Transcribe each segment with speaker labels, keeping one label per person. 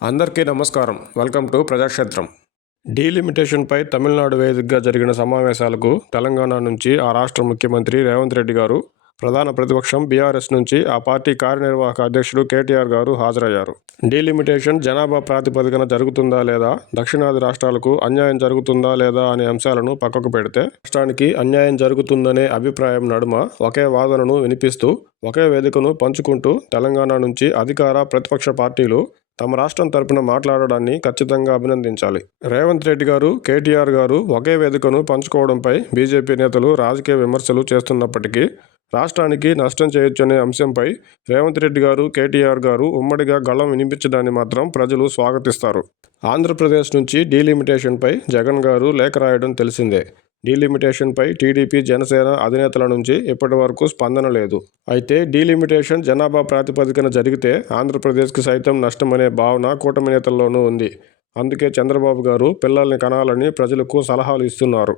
Speaker 1: అందరికీ నమస్కారం. Welcome to Prajakshetram. డీలిమిటేషన్పై Tamil Nadu వేదికగా జరిగిన సమావేశాలకు తెలంగాణ నుంచి ఆ రాష్ట్ర ముఖ్యమంత్రి రేవంత్ రెడ్డి గారు ప్రధాన ప్రతిపక్షం బీఆర్ఎస్ నుంచి ఆ పార్టీ కార్యనిర్వాహక అధ్యక్షుడు కేటీఆర్ గారు హాజరయ్యారు. డీలిమిటేషన్ జనాభా ప్రాతిపదికన జరుగుతుందా లేదా దక్షిణాది రాష్ట్రాలకు అన్యాయం జరుగుతుందా లేదా అనే అంశాలను పక్కకు పెడితే రాష్ట్రానికి అన్యాయం జరుగుతుందనే అభిప్రాయం నడుమ ఒకే వాదనను వినిపిస్తూ ఒకే వేదికను పంచుకుంటూ తెలంగాణ నుంచి అధికార ప్రతిపక్ష పార్టీలు తమ రాష్ట్రం తరపున మాట్లాడడాన్ని ఖచ్చితంగా అభినందించాలి. రేవంత్ రెడ్డి గారు కేటీఆర్ గారు ఒకే వేదికను పంచుకోవడంపై బీజేపీ నేతలు రాజకీయ విమర్శలు చేస్తున్నప్పటికీ రాష్ట్రానికి నష్టం చేయొచ్చనే అంశంపై రేవంత్ రెడ్డి గారు కేటీఆర్ గారు ఉమ్మడిగా గళం వినిపించడాన్ని మాత్రం ప్రజలు స్వాగతిస్తారు. ఆంధ్రప్రదేశ్ నుంచి డీలిమిటేషన్పై జగన్ గారు లేఖ రాయడం తెలిసిందే. డీలిమిటేషన్పై టీడీపీ జనసేన అధినేతల నుంచి ఇప్పటి వరకు స్పందన లేదు. అయితే డీలిమిటేషన్ జనాభా ప్రాతిపదికన జరిగితే ఆంధ్రప్రదేశ్కి సైతం నష్టమనే భావన కూటమి నేతల్లోనూ ఉంది. అందుకే చంద్రబాబు గారు పిల్లల్ని కనాలని ప్రజలకు సలహాలు ఇస్తున్నారు.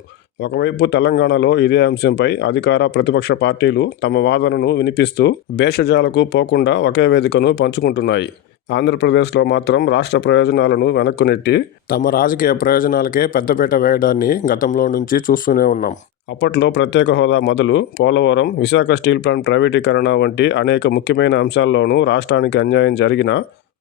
Speaker 1: ఒకవైపు తెలంగాణలో ఇదే అంశంపై అధికార ప్రతిపక్ష పార్టీలు తమ వాదనను వినిపిస్తూ భేషజాలకు పోకుండా ఒకే వేదికను పంచుకుంటున్నాయి. ఆంధ్రప్రదేశ్లో మాత్రం రాష్ట్ర ప్రయోజనాలను వెనక్కు నెట్టి తమ రాజకీయ ప్రయోజనాలకే పెద్దపీట వేయడాన్ని గతంలో నుంచి చూస్తూనే ఉన్నాం. అప్పట్లో ప్రత్యేక హోదా మొదలు పోలవరం విశాఖ స్టీల్ ప్లాంట్ ప్రైవేటీకరణ వంటి అనేక ముఖ్యమైన అంశాల్లోనూ రాష్ట్రానికి అన్యాయం జరిగిన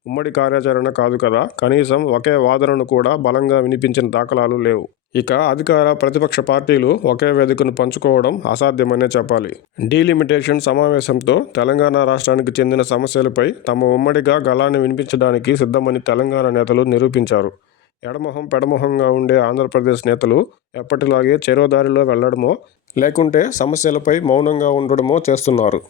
Speaker 1: ఉమ్మడి కార్యాచరణ కాదు కదా. కనీసం ఒకే వాదనను కూడా బలంగా వినిపించిన దాఖలాలు లేవు. ఇక అధికార ప్రతిపక్ష పార్టీలు ఒకే వేదికను పంచుకోవడం అసాధ్యమనే చెప్పాలి. డీలిమిటేషన్ సమావేశంతో తెలంగాణ రాష్ట్రానికి చెందిన సమస్యలపై తమ ఉమ్మడిగా గళాన్ని వినిపించడానికి సిద్ధమని తెలంగాణ నేతలు నిరూపించారు. ఎడమొహం పెడమొహంగా ఉండే ఆంధ్రప్రదేశ్ నేతలు ఎప్పటిలాగే చెరోదారిలో వెళ్ళడమో లేకుంటే సమస్యలపై మౌనంగా ఉండడమో చేస్తున్నారు.